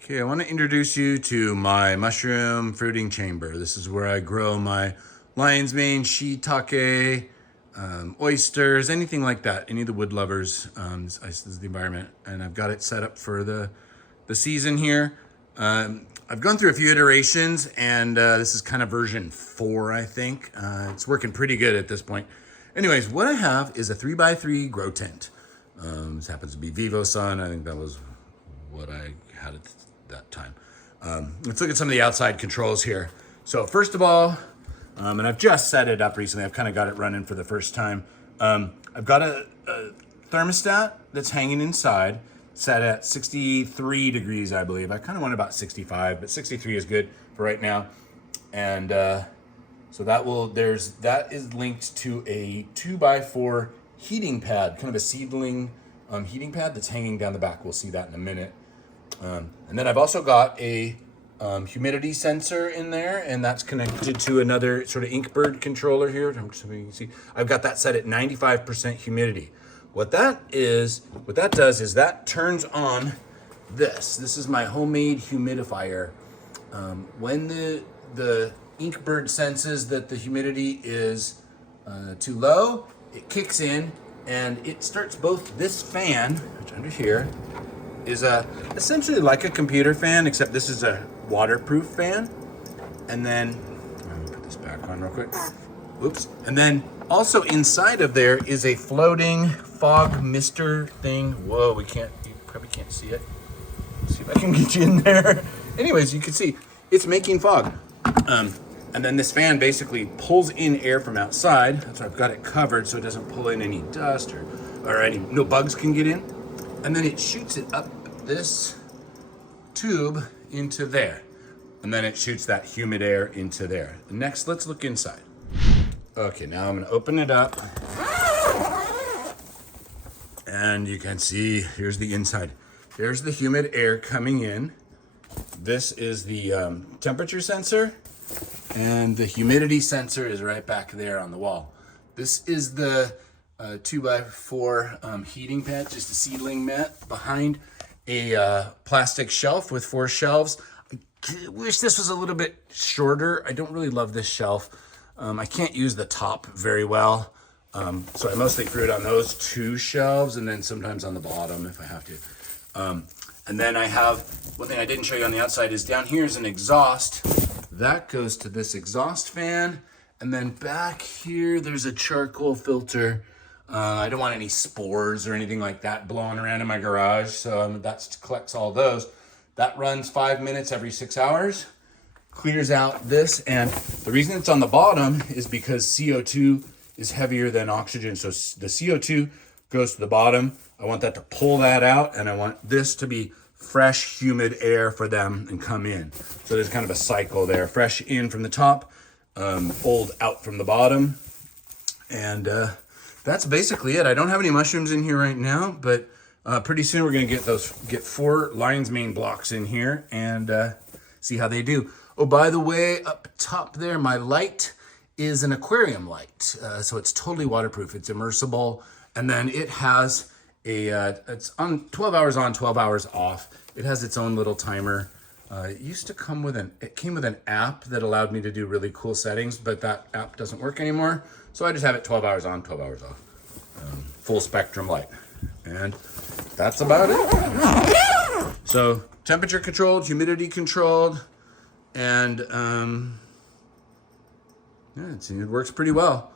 Okay, I want to introduce you to my mushroom fruiting chamber. This is where I grow my lion's mane, shiitake, oysters, anything like that. Any of the wood lovers. This is the environment, and I've got it set up for the season here. I've gone through a few iterations, and this is kind of version 4, I think. It's working pretty good at this point. Anyways, what I have is a 3x3 grow tent. This happens to be Vivo Sun. I think that was what I had at that time. Let's look at some of the outside controls here. So first of all, and I've just set it up recently. I've kind of got it running for the first time. I've got a thermostat that's hanging inside, set at 63 degrees, I believe. I kind of want about 65, but 63 is good for right now. And so that is linked to a 2x4 heating pad, kind of a seedling heating pad that's hanging down the back. We'll see that in a minute. And then I've also got a humidity sensor in there, and that's connected to another sort of Inkbird controller here. I'm just hoping you can see. I've got that set at 95% humidity. What that does is that turns on this. This is my homemade humidifier. When the Inkbird senses that the humidity is too low, it kicks in and it starts both this fan, which under here is essentially like a computer fan, except this is a waterproof fan. And then, let me put this back on real quick. Oops. And then also inside of there is a floating fog mister thing. Whoa, you probably can't see it. Let's see if I can get you in there. Anyways, you can see it's making fog. And then this fan basically pulls in air from outside. That's why I've got it covered so it doesn't pull in any dust or no bugs can get in. And then it shoots it up this tube into there. And then it shoots that humid air into there. Next, let's look inside. Okay, now I'm gonna open it up. And you can see, here's the inside. There's the humid air coming in. This is the temperature sensor. And the humidity sensor is right back there on the wall. This is the 2x4 heating pad, just a seedling mat behind a plastic shelf with 4 shelves. I wish this was a little bit shorter. I don't really love this shelf. I can't use the top very well. So I mostly threw it on those 2 shelves and then sometimes on the bottom if I have to. And then I have, one thing I didn't show you on the outside is down here is an exhaust. That goes to this exhaust fan. And then back here, there's a charcoal filter. I don't want any spores or anything like that blowing around in my garage. So that collects all those. That runs 5 minutes every 6 hours, clears out this. And the reason it's on the bottom is because CO2 is heavier than oxygen. So the CO2 goes to the bottom. I want that to pull that out, and I want this to be fresh, humid air for them and come in. So there's kind of a cycle there. Fresh in from the top, old out from the bottom. And that's basically it. I don't have any mushrooms in here right now, but pretty soon we're gonna get 4 lion's mane blocks in here and see how they do. Oh, by the way, up top there, my light is an aquarium light. So it's totally waterproof. It's immersible. And then it has it's on 12 hours on, 12 hours off. It has its own little timer. It used to come with it came with an app that allowed me to do really cool settings, but that app doesn't work anymore. So I just have it 12 hours on, 12 hours off. Full spectrum light. And that's about it. So temperature controlled, humidity controlled, and yeah, it works pretty well.